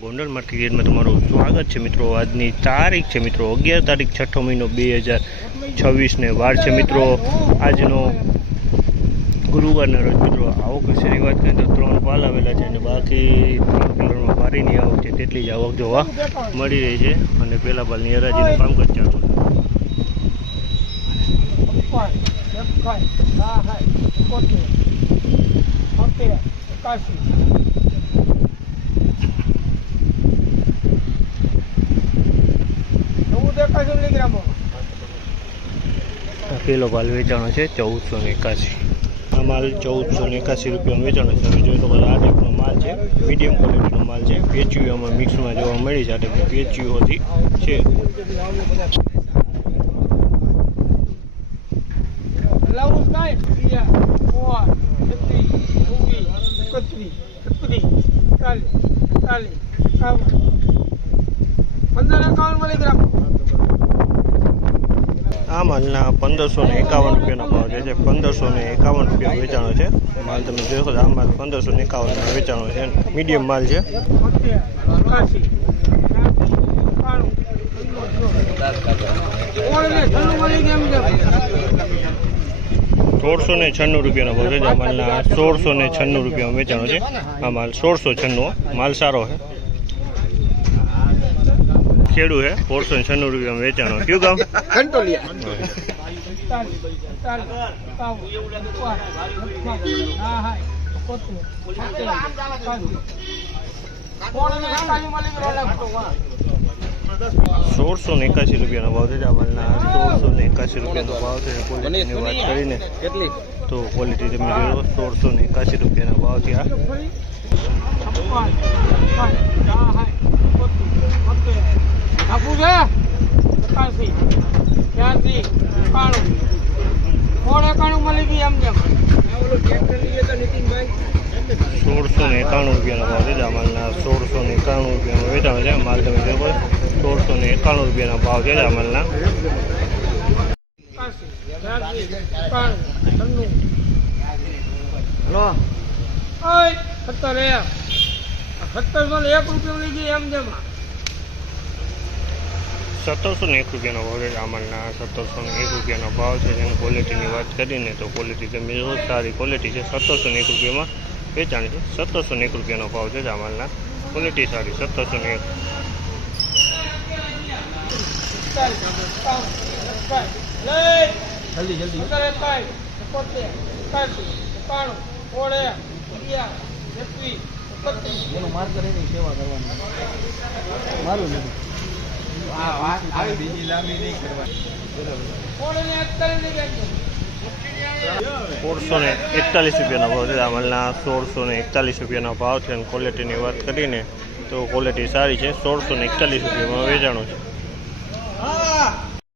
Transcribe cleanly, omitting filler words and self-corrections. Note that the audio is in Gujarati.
ગોંડલ માર્કેટમાં તમારું સ્વાગત છે મિત્રો। આજની તારીખ છે મિત્રો 11 તારીખ 6ઠો મહિનો 2026 ને વાર છે મિત્રો આજનો ગુરુવારના રોજ મિત્રો। આવક વિશેની વાત કરીએ તો 3 પાલ આવેલા છે અને બાકી 3 કિલોમાં ભારીની આવક છે તેટલી જ આવક જોવા મળી રહી છે અને પહેલા પાલની હરાજીનું કામકાજ ચાલુ છે। પેલો માલ વેચાણો છે 1481। આ માલ 1481 રૂપિયામાં વેચાણો છે। હવે જોઈએ તો આ ટાઈપનો માલ છે, મીડિયમ ક્વોલિટીનો માલ છે। પેચ્યુ આમાં મિક્સમાં જોવા મળી છે। આ ટાઈપની પેચ્યુ હતી છે। આ માલના 1551 રૂપિયાનો ભાવ છે। 1551 રૂપિયા વેચાણો છે માલ। તમે જોશો આ માલ 1551 વેચાણો છે, મીડિયમ માલ છે। 1696 રૂપિયાનો ભાવ છે। આ માલના 1696 રૂપિયામાં વેચાણો છે। આ માલ 1696 માલ સારો છે, ખેડૂ है। 1696 રૂપિયામાં વેચાણો। કયું ગામ? કંટોલિયા। ₹1681 ભાવ છે। આ માલના 1681 રૂપિયાનો ભાવ છે। ક્વોલિટીની વાત કરીને કેટલી તો ક્વોલિટી તમે જોયો 1681 રૂપિયાના ભાવ છે। ₹1691 રૂપિયાનો ભાવ છે। આ માલના 1691 રૂપિયામાં વેચાણો છે માલ। તમે જોયો 1691 રૂપિયાના ભાવ છે આ માલના। ₹1701 રૂપિયાનો ભાવ છે। આ માલના 1701 રૂપિયાનો ભાવ છે। જેની ક્વોલિટીની વાત કરીને તો ક્વોલિટી તમે સારી ક્વોલિટી છે। 1701 રૂપિયામાં વેચાણ છે। 1701 રૂપિયાનો ભાવ છે આ માલના, ક્વોલિટી સારી। 1701 ₹1641 રૂપિયાનો ભાવ છે। આ માલના 1641 રૂપિયાનો ભાવ છે અને ક્વોલિટીની વાત કરીને તો ક્વોલિટી સારી છે। 1641 રૂપિયામાં વેચાણો છે।